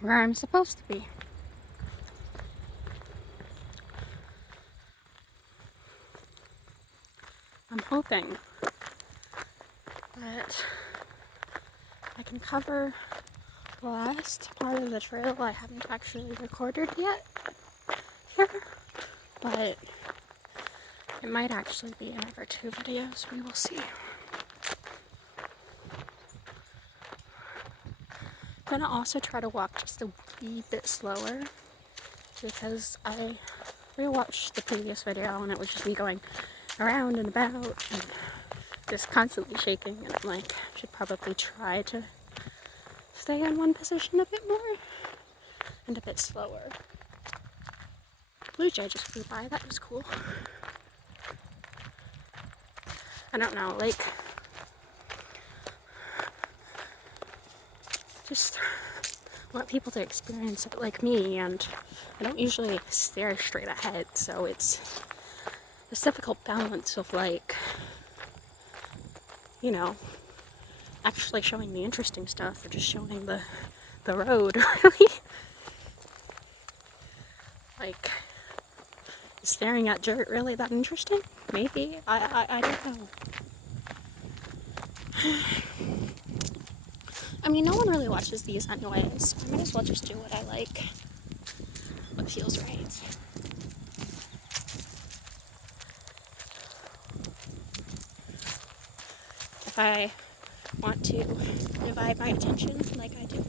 where I'm supposed to be. I'm hoping that I can cover the last part of the trail I haven't actually recorded yet here, but it might actually be another 2 videos. We will see. I'm gonna also try to walk just a wee bit slower because I rewatched the previous video and it was just me going around and about and just constantly shaking, and I'm like, I should probably try to stay in one position a bit more and a bit slower. Blue jay just flew by, that was cool. I don't know, like, just want people to experience it like me, and I don't usually stare straight ahead, so it's this difficult balance of, like, you know, actually showing the interesting stuff or just showing the road, really. Like, is staring at dirt really that interesting? Maybe. I don't know. I mean, no one really watches these anyways, so I might as well just do what I like. What feels right. If I want to divide my attention like I do.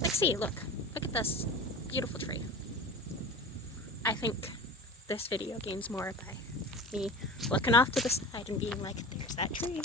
Like, see, look at this beautiful tree. I think this video gains more by me looking off to the side and being like, there's that tree.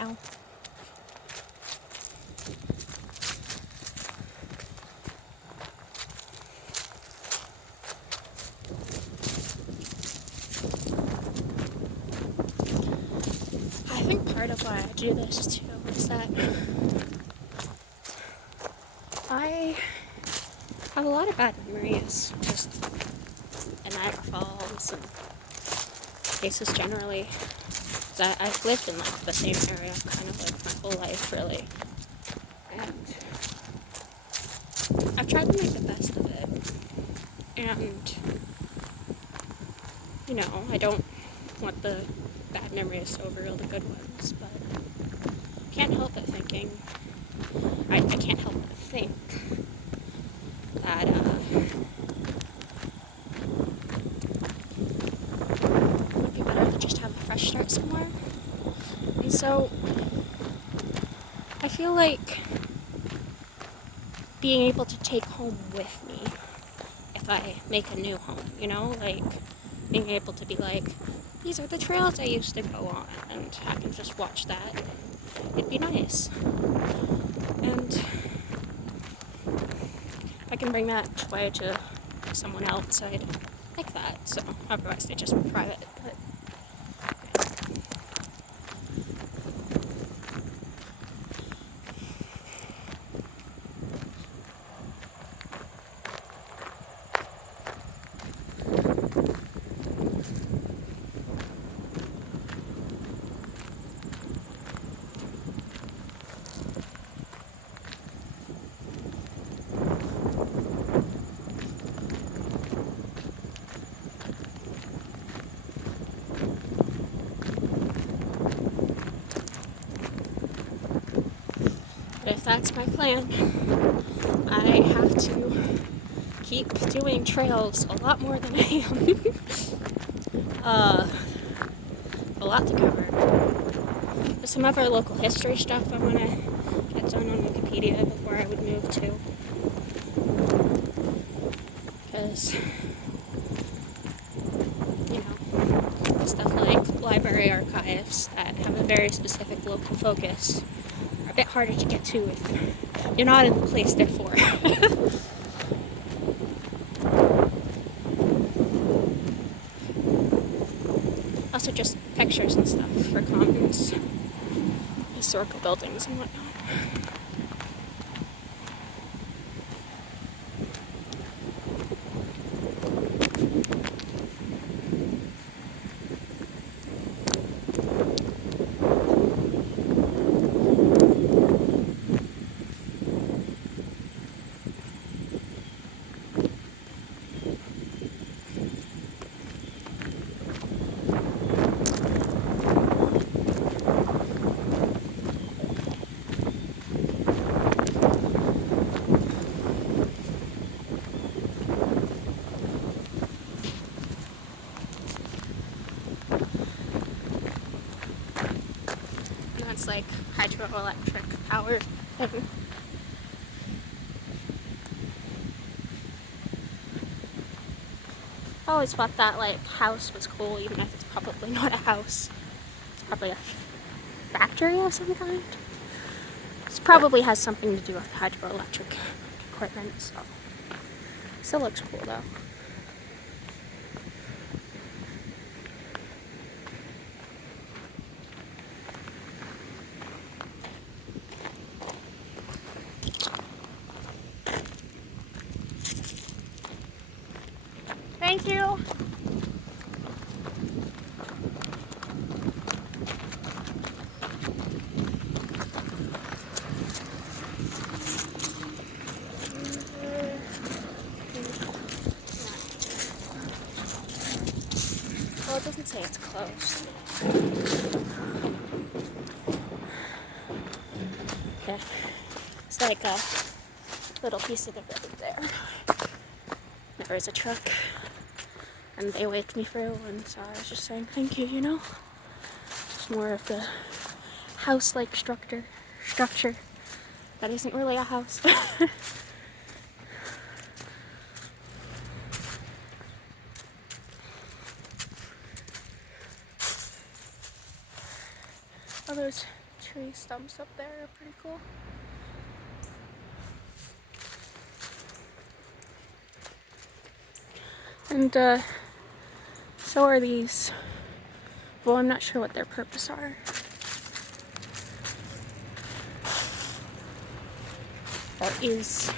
Ow. I think part of why I do this too is that I have a lot of bad memories just in Niagara Falls and places generally. I've lived in, like, the same area kind of like my whole life, really, and I've tried to make the best of it. And you know, I don't want the bad memories to overrule the good ones, but I can't help but thinking, I can't help but think that it would be better to just have a fresh start somewhere. And so I feel like being able to take home with me if I make a new home, you know, like being able to be like, these are the trails I used to go on, and I can just watch that, and it'd be nice. And if I can bring that joy to someone else, I'd like that. So otherwise they just be private, but if that's my plan, I have to keep doing trails a lot more than I am. lot to cover. There's some other local history stuff I want to get done on Wikipedia before I would move too. Because, you know, stuff like library archives that have a very specific local focus are a bit harder to get to if you're not in the place they're for. Also just pictures and stuff for commons, historical buildings and whatnot. It's like hydroelectric power. I've always thought that like house was cool, even if it's probably not a house. It's probably a factory of some kind. This probably has something to do with hydroelectric equipment, so still looks cool though. Thank you. Well, it doesn't say it's closed. Okay. It's like a little piece of the road there. There is a truck. And they waked me through, and so I was just saying thank you, you know? It's more of the house-like structure that isn't really a house. All those tree stumps up there are pretty cool. And so are these. Well, I'm not sure what their purpose are. Or is.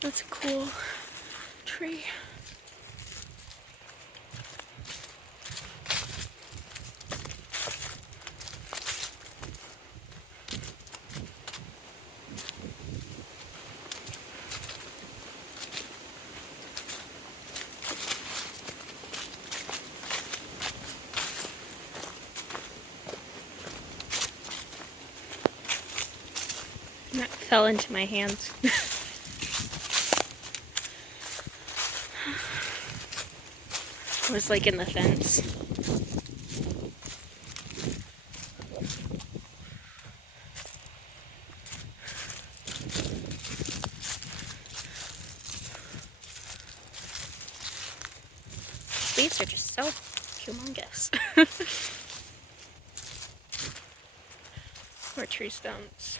That's a cool tree. That fell into my hands. It was like in the fence. These are just so humongous. More tree stumps.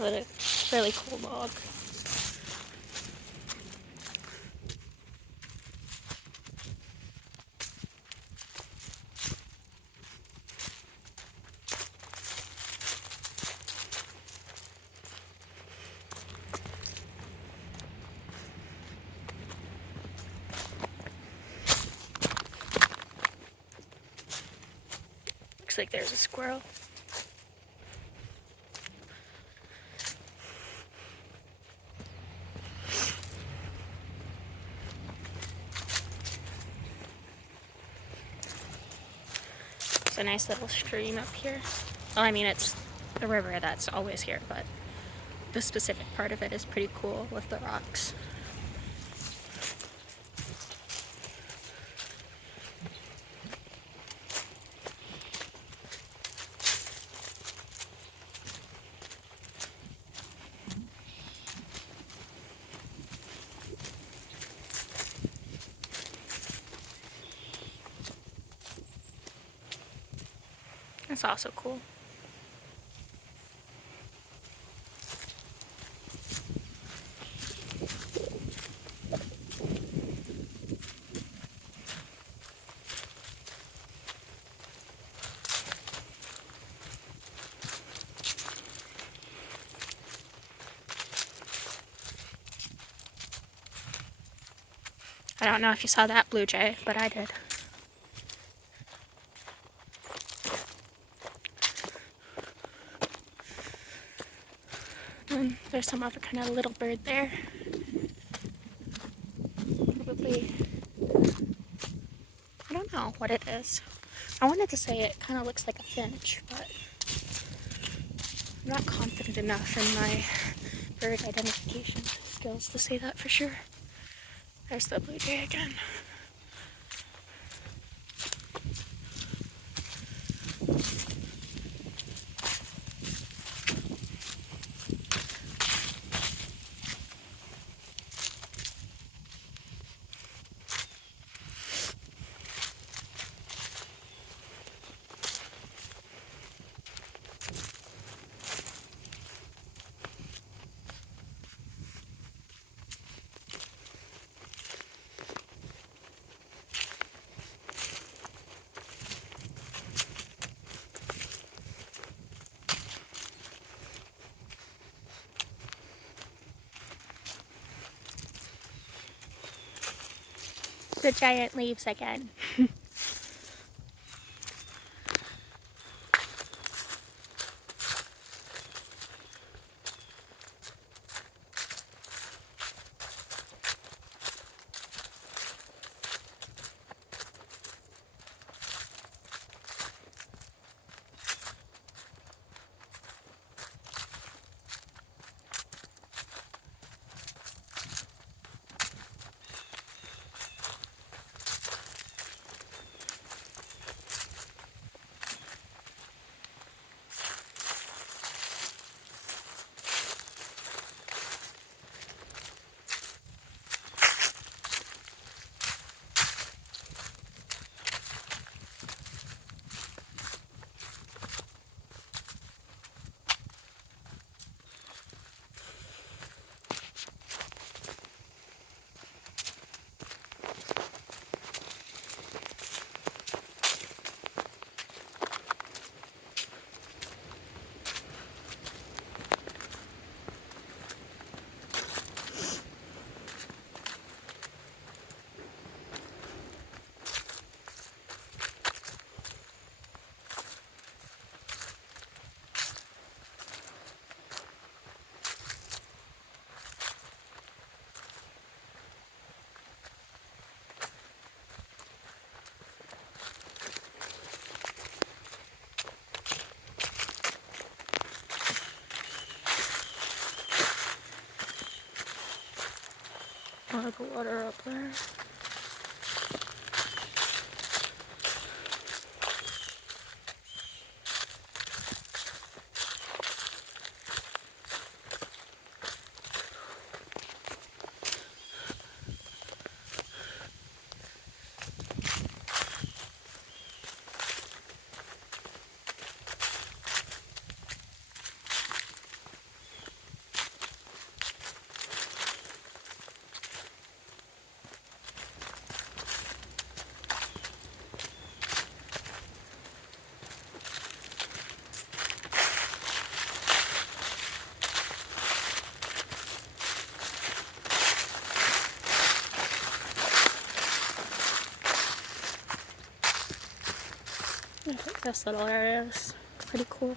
What a really cool log. Looks like there's a squirrel. It's a nice little stream up here. Well, I mean, it's the river that's always here, but the specific part of it is pretty cool with the rocks. That's also cool. I don't know if you saw that blue jay, but I did. And there's some other kind of little bird there. Probably, I don't know what it is. I wanted to say it kind of looks like a finch, but I'm not confident enough in my bird identification skills to say that for sure. There's the blue jay again. The giant leaves again. A lot of water up there. this little area is pretty cool.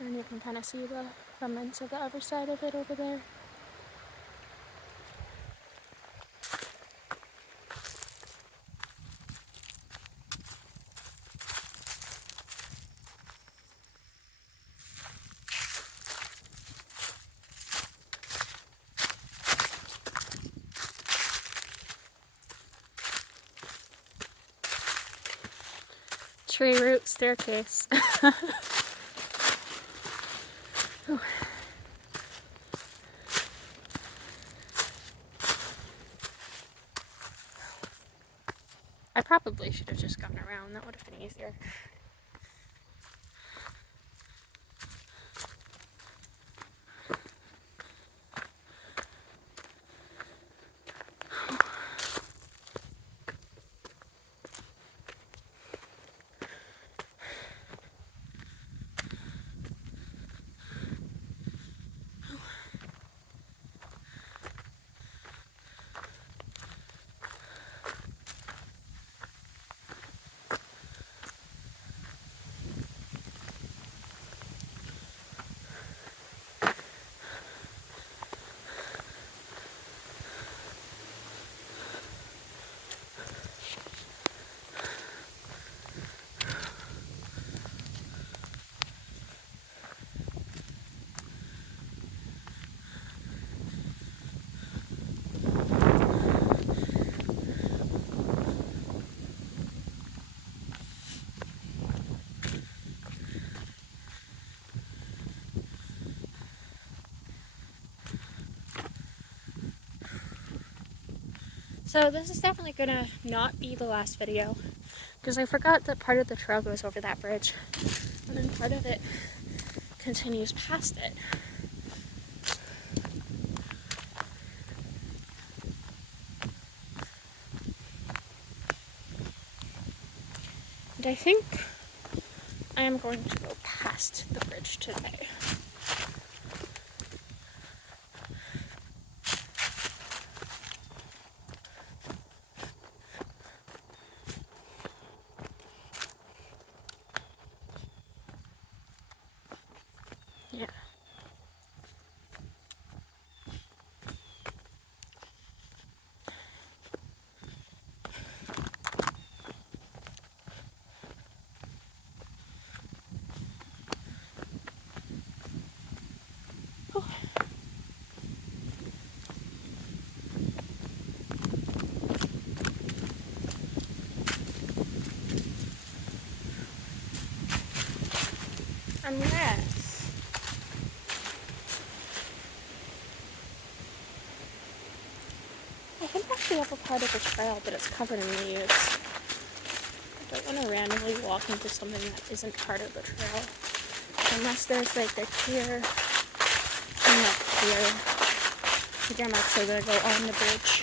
And you can kind of see the remnants of the other side of it over there. Tree root staircase. I probably should have just gone around. That would have been easier. So this is definitely gonna not be the last video, because I forgot that part of the trail goes over that bridge, and then part of it continues past it. And I think I am going to go past the bridge today. Yeah. Oh. Unless I think that's the upper part of the trail, but it's covered in leaves. I don't want to randomly walk into something that isn't part of the trail. Unless there's like a clear, not clear. I think I'm actually going to go on the bridge.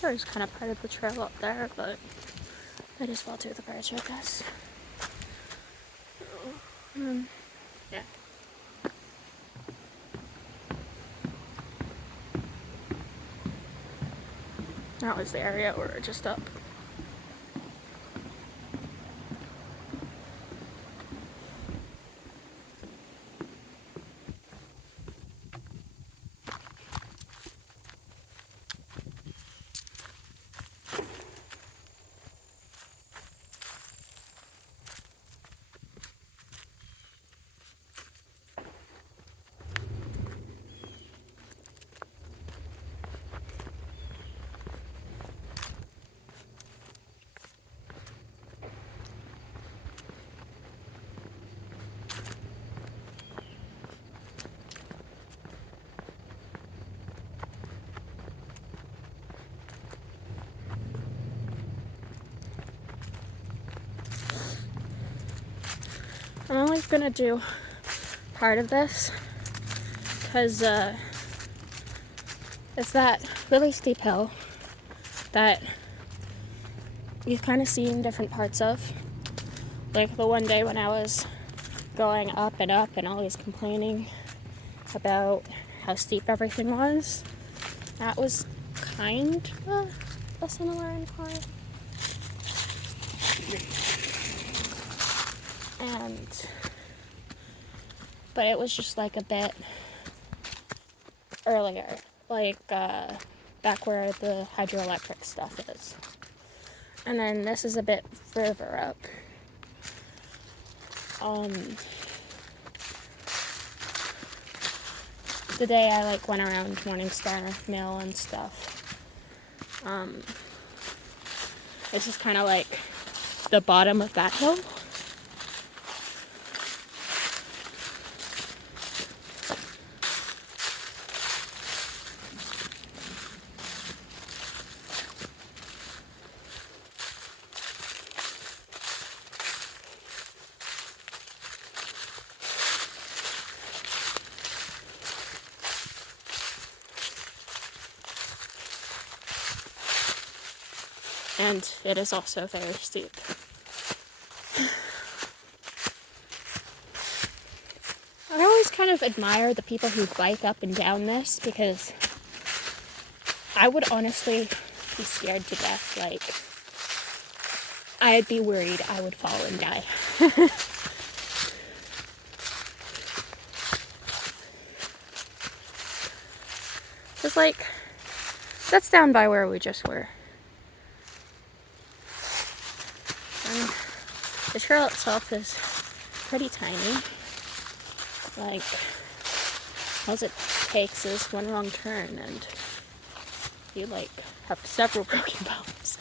There's kind of part of the trail up there, but might as well do the bridge, I guess. Yeah. That was the area where we're just up. I'm only gonna do part of this because it's that really steep hill that you've kind of seen different parts of. Like the one day when I was going up and always complaining about how steep everything was. That was kind of a similar incline. But it was just like a bit earlier, like back where the hydroelectric stuff is. And then this is a bit further up. The day I like went around Morningstar Mill and stuff. This is kind of like the bottom of that hill. And it is also very steep. I always kind of admire the people who bike up and down this because I would honestly be scared to death. Like, I'd be worried I would fall and die. It's like, that's down by where we just were. And the trail itself is pretty tiny. Like, all it takes is one wrong turn and you like have several broken bones.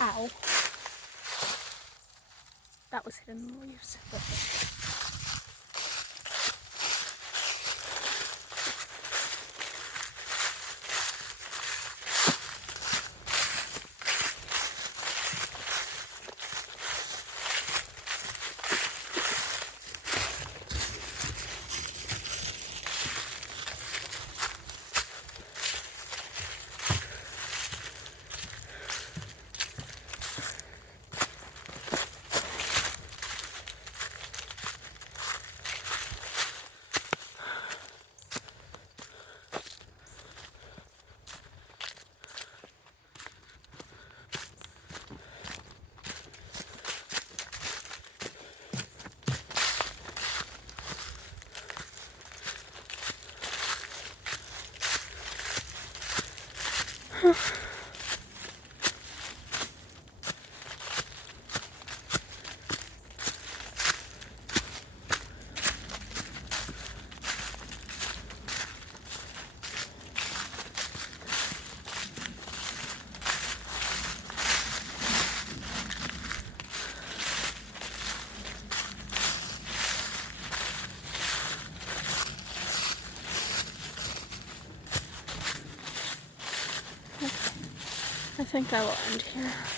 Ow. That was hidden in the leaves. I think I will end here.